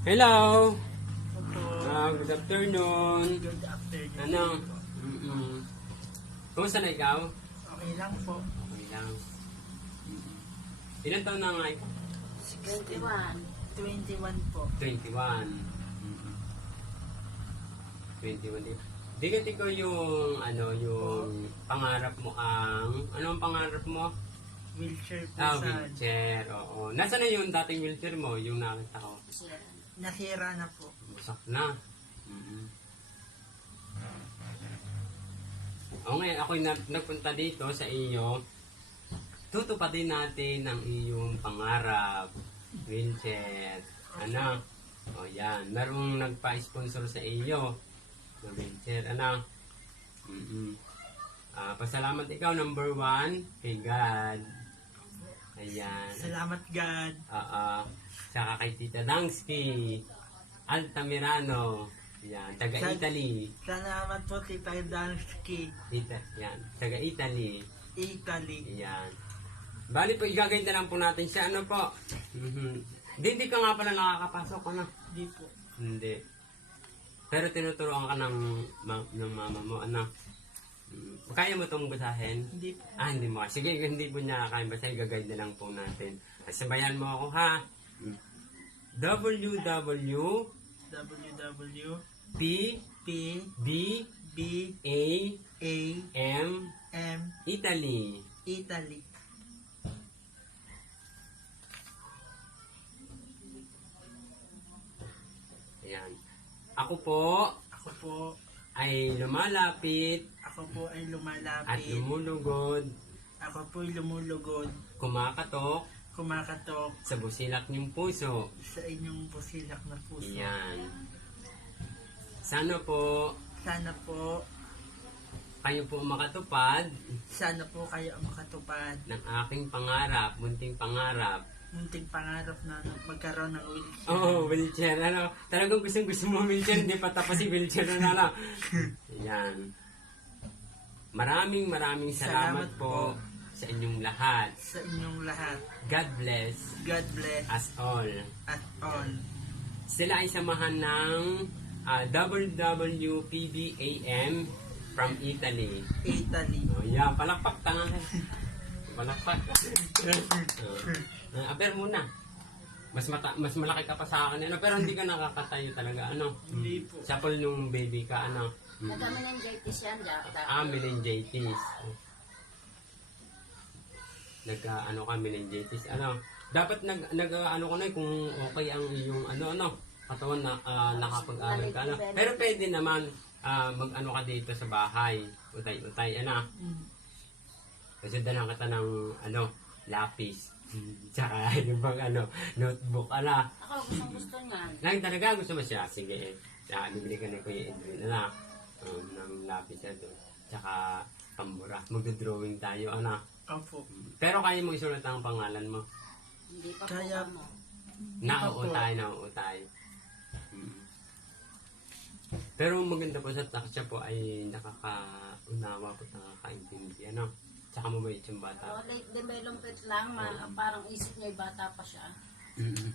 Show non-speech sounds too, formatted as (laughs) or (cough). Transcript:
Hello! Opo. Ah, good afternoon. Good afternoon. Ano? Mm-mm. Kumusta na ikaw? Okay lang po. Okay lang. Mm-mm. Ilan taon na nga ikaw? 21. 21 po. 21. Mm-mm. 21 din. Di ka ikaw yung, ano, yung pangarap mo ang, ano ang pangarap mo? Wheelchair po Ah, sa... wheelchair, oo. Nasaan na yung dating wheelchair mo, yung nakita ko? Nasira na po. Busak na. Mm-hmm. O ngayon, ako na, nagpunta dito sa iyo. Tutupadin natin ang iyong pangarap. Wheelchair. Ano? O yan. Merong nagpa-sponsor sa iyo. ng wheelchair. Ano? Mm-mm. Ah, pasalamat ikaw, number one, kay God. Salamat God. Oo. Saka kay Tita Dangsky. Altamirano. Yan. Taga Sa- Italy. Salamat po kay Dansky, Ita, yan. Taga Italy. Italy. Yan. Bali po, igagawin na lang po natin siya. Ano po? Mhm. Hindi, hindi ka nga pala nakakapasok. Ano? Di po. Hindi. Pero tinuturuan ka ng, ma- ng mama mo. Ano? Kaya mo itong basahin? Hindi po. Ah, hindi mo. Sige, hindi po niya kaya basta i-guide na lang po natin. At sabayan mo ako ha. www www. P P. B B. A A. M M. Italy. Italy. Ayan. Ako po Ako po. ay lumalapit Ako po ay at lumalapit. lumulugod, Ako po ay lumulugod. kumakatok Kumakatok sa busilak niyong puso. sa inyong pusilak na puso. Ayan. Sana po Sana po, kayo po makatupad sana po kayo ang makatupad ng aking pangarap, munting pangarap. munting pangarap na magkaroon ng wheelchair. Oo, oh, wheelchair. Ano, talagang gusto gusto mo wheelchair, hindi pa tapos si wheelchair na ano. (laughs) Yan. Maraming maraming salamat, Salamat po po. sa inyong lahat. sa inyong lahat. God bless God bless us all. at all. Sila ay samahan ng ah, WWPBAM from Italy. Italy. Oh, yan, palakpak tangan. palakpak. uh, (laughs) aber muna. Mas mata mas malaki ka pa sa akin ano pero hindi ka nakakatayo talaga ano. Hindi po. Sa pool nung baby ka ano. Mm. Nagka-meningitis yan, dapat. Ah, meningitis. Nagka ano ka meningitis ano. Dapat nag nag ano ko na kung okay ang iyong ano ano katawan na ah, nakapag-aral ka ano. Pero pwede naman ah, mag-ano ka dito sa bahay. Utay-utay ano. Mm. Kasi dalang kita ng ano, lapis. Tsaka (laughs) yung bang ano, notebook, ala. Ako, gustong gusto niyan. Lang talaga gusto mo siya. Sige, eh. Tsaka bibili ka ni Kuya Edwin, ala. Um, ng lapis ito. Tsaka pambura. Magdodrawing tayo, ana. Opo. Pero kaya mo isulat ang pangalan mo. Hindi pa Kaya- po ano. Nauutay, nauutay. Mm. Pero maganda po sa siya po ay nakakaunawa po, nakakaintindi, ano. Tsaka mabait yung bata. So, late development lang, ma- parang isip niya, bata pa siya. Mm-mm.